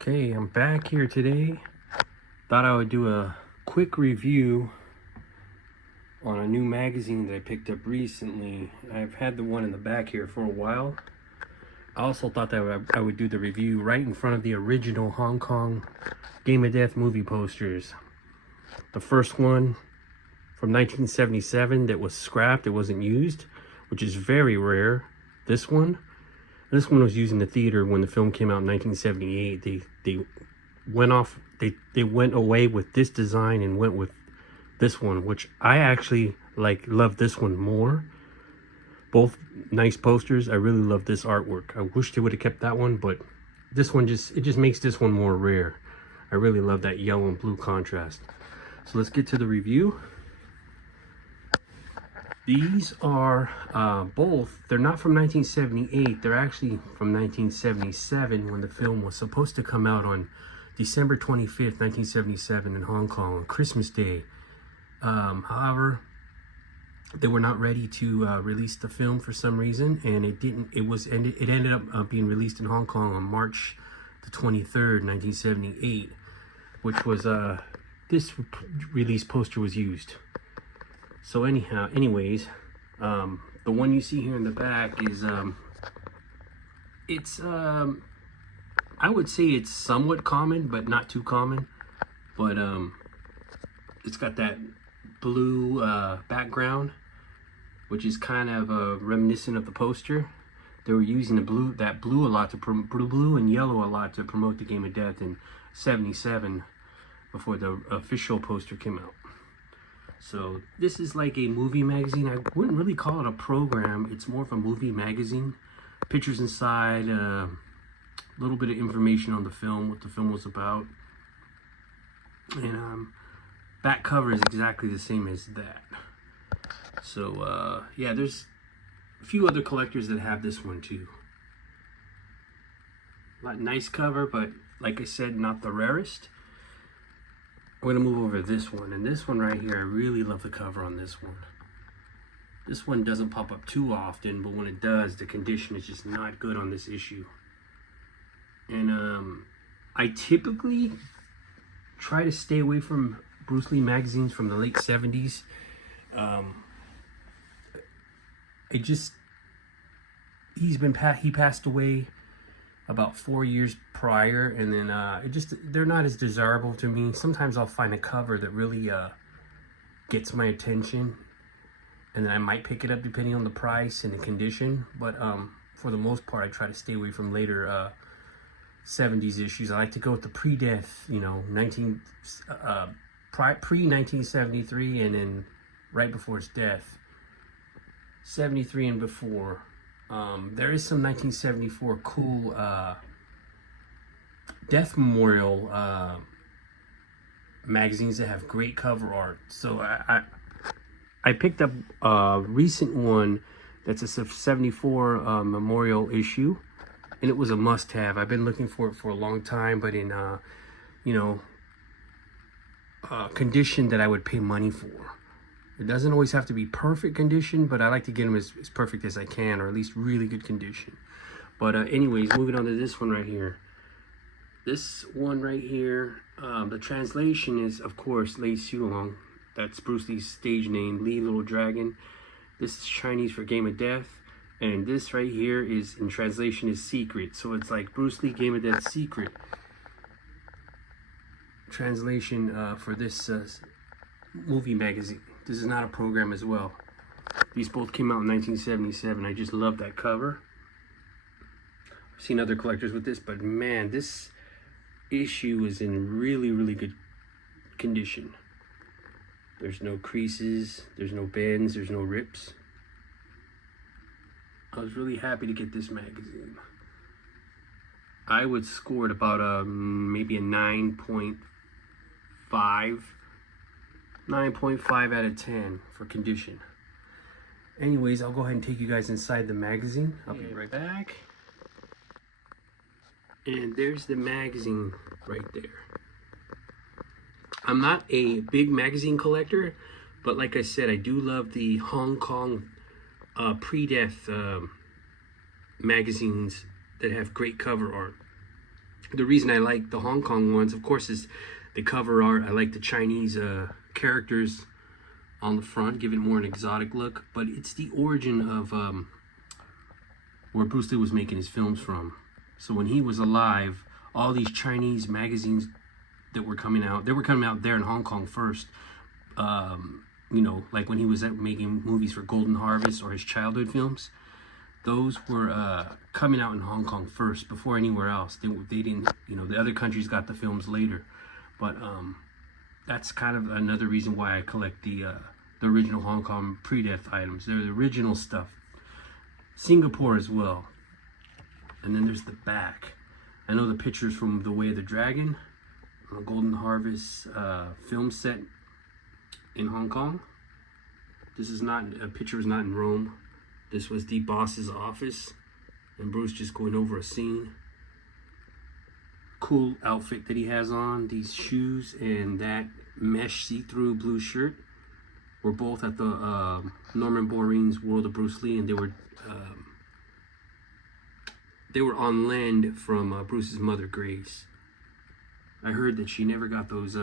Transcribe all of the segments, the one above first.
Okay, I'm back here today. Thought I would do a quick review on a new magazine that I picked up recently. I've had the one in the back here for a while. I also thought that I would do the review right in front of the original Hong Kong Game of Death movie posters. The first one from 1977 that was scrapped, it wasn't used, which is very rare. This one was used in the theater when the film came out in 1978. They went away with this design and went with this one, which I actually love this one more. Both nice posters. I really love this artwork. I wish they would have kept that one, but this one just makes this one more rare. I really love that yellow and blue contrast. So let's get to the review. These are both, they're not from 1978, they're actually from 1977 when the film was supposed to come out on December 25th, 1977 in Hong Kong on Christmas Day. However, they were not ready to release the film for some reason, and it ended up being released in Hong Kong on March the 23rd, 1978, which was, this release poster was used. So anyways, the one you see here in the back is, I would say it's somewhat common, but not too common. But it's got that blue background, which is kind of reminiscent of the poster. They were using that blue a lot blue and yellow a lot to promote the Game of Death in '77 before the official poster came out. So this is like a movie magazine. I wouldn't really call it a program. It's more of a movie magazine. Pictures inside, a little bit of information on the film, what the film was about. And back cover is exactly the same as that. So yeah, there's a few other collectors that have this one too. Nice cover, but like I said, not the rarest. I'm going to move over to this one, and this one right here, I really love the cover on this one. This one doesn't pop up too often, but when it does, the condition is just not good on this issue. And I typically try to stay away from Bruce Lee magazines from the late 70s. He passed away about 4 years prior, and then they're not as desirable to me. Sometimes I'll find a cover that really gets my attention, and then I might pick it up depending on the price and the condition. But for the most part, I try to stay away from later 70s issues. I like to go with the pre-death, pre-1973, and then right before his death, 73 and before. There is some 1974 cool death memorial magazines that have great cover art. So I picked up a recent one that's a 74 memorial issue, and it was a must-have. I've been looking for it for a long time, but in condition that I would pay money for. It doesn't always have to be perfect condition, but I like to get them as perfect as I can, or at least really good condition. But anyways, moving on to this one right here. This one right here, the translation is, of course, Siu Loong. That's Bruce Lee's stage name, Lee Little Dragon. This is Chinese for Game of Death. And this right here is, in translation, is Secret. So it's like Bruce Lee Game of Death Secret. Translation for this movie magazine. This is not a program as well. These both came out in 1977. I just love that cover. I've seen other collectors with this, but man, this issue is in really, really good condition. There's no creases, there's no bends, there's no rips. I was really happy to get this magazine. I would score it about maybe a 9.5 out of 10 for condition. Anyways, I'll go ahead and take you guys inside the magazine. I'll be right back. And there's the magazine right there. I'm not a big magazine collector, but like I said, I do love the Hong Kong pre-death magazines that have great cover art. The reason I like the Hong Kong ones, of course, is the cover art. I like the Chinese characters on the front, give it more an exotic look. But it's the origin of where Bruce Lee was making his films from. So when he was alive, all these Chinese magazines that were coming out, they were coming out there in Hong Kong first. You know, like when he was making movies for Golden Harvest or his childhood films, those were coming out in Hong Kong first before anywhere else. They didn't, you know, the other countries got the films later. But that's kind of another reason why I collect the original Hong Kong pre-death items. They're the original stuff. Singapore as well. And then there's the back. I know the pictures from The Way of the Dragon, Golden Harvest film set in Hong Kong. This is not, a picture was not in Rome. This was the boss's office, and Bruce just going over a scene. Cool outfit that he has on. These shoes and that mesh see-through blue shirt were both at the Norman Borin's World of Bruce Lee, and they were on lend from Bruce's mother, Grace. I heard that she never got those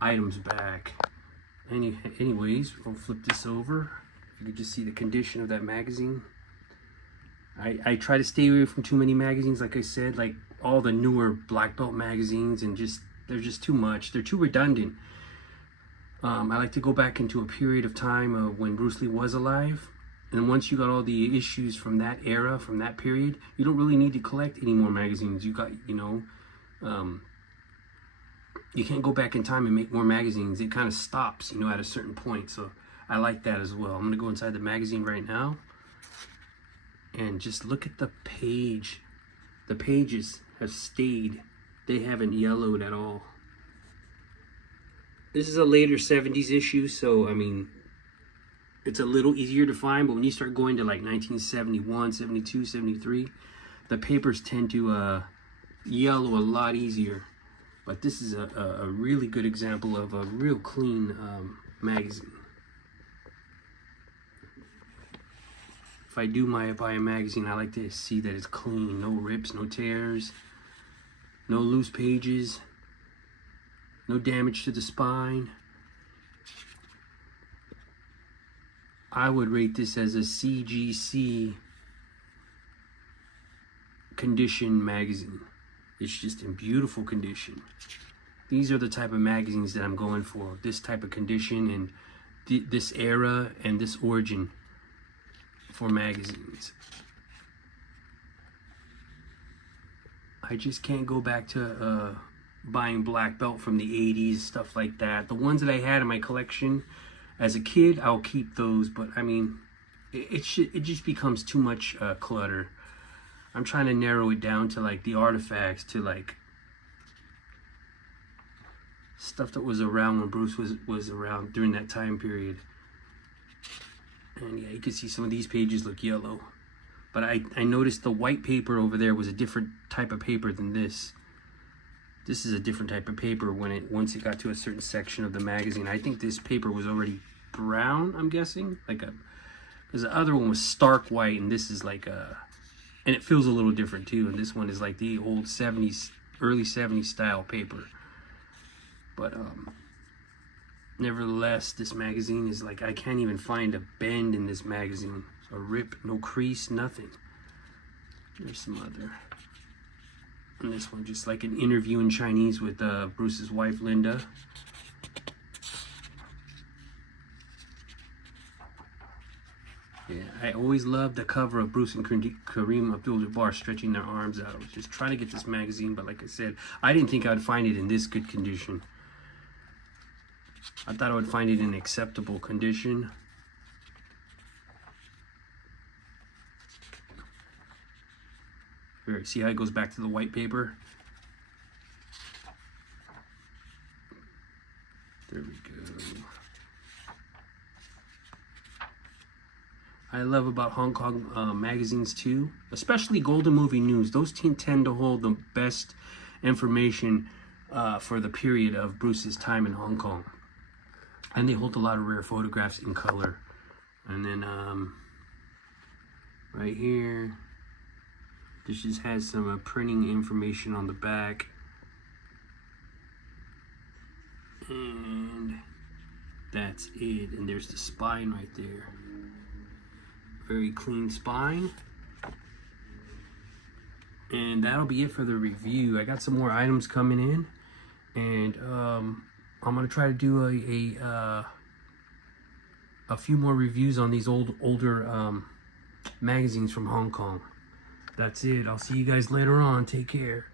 items back. Anyways, we'll flip this over. You can just see the condition of that magazine. I try to stay away from too many magazines, like I said, like all the newer black belt magazines, and they're just too much. They're too redundant. I like to go back into a period of time when Bruce Lee was alive. And once you got all the issues from that era, from that period, you don't really need to collect any more magazines. You got, you know, you can't go back in time and make more magazines. It kind of stops, you know, at a certain point. So I like that as well. I'm going to go inside the magazine right now and just look at the page. The pages have stayed. They haven't yellowed at all. This is a later 70s issue, so I mean, it's a little easier to find, but when you start going to like 1971, 72, 73, the papers tend to yellow a lot easier. But this is a really good example of a real clean magazine. If I do buy a magazine, I like to see that it's clean. No rips, no tears, no loose pages, no damage to the spine. I would rate this as a CGC condition magazine. It's just in beautiful condition. These are the type of magazines that I'm going for. This type of condition and this era and this origin for magazines. I just can't go back to buying black belt from the 80s, stuff like that. The ones that I had in my collection as a kid, I'll keep those, but I mean, it just becomes too much clutter. I'm trying to narrow it down to like the artifacts, to like stuff that was around when Bruce was around during that time period. And yeah, you can see some of these pages look yellow. But I noticed the white paper over there was a different type of paper than this. This is a different type of paper once it got to a certain section of the magazine. I think this paper was already brown, I'm guessing. Because the other one was stark white, and this is like and it feels a little different too. And this one is like the old 70s, early 70s style paper. But nevertheless, this magazine is like, I can't even find a bend in this magazine. A rip, no crease, nothing. There's some other. And this one, just like an interview in Chinese with Bruce's wife, Linda. Yeah, I always loved the cover of Bruce and Kareem Abdul-Jabbar stretching their arms out. I was just trying to get this magazine, but like I said, I didn't think I'd find it in this good condition. I thought I would find it in acceptable condition. Here, see how it goes back to the white paper? There we go. I love about Hong Kong magazines too, especially Golden Movie News. Those tend to hold the best information for the period of Bruce's time in Hong Kong. And they hold a lot of rare photographs in color. And then right here, This just has some printing information on the back. And that's it. And there's the spine right there. Very clean spine. And that'll be it for the review. I got some more items coming in, and I'm gonna try to do a few more reviews on these older magazines from Hong Kong. That's it. I'll see you guys later on. Take care.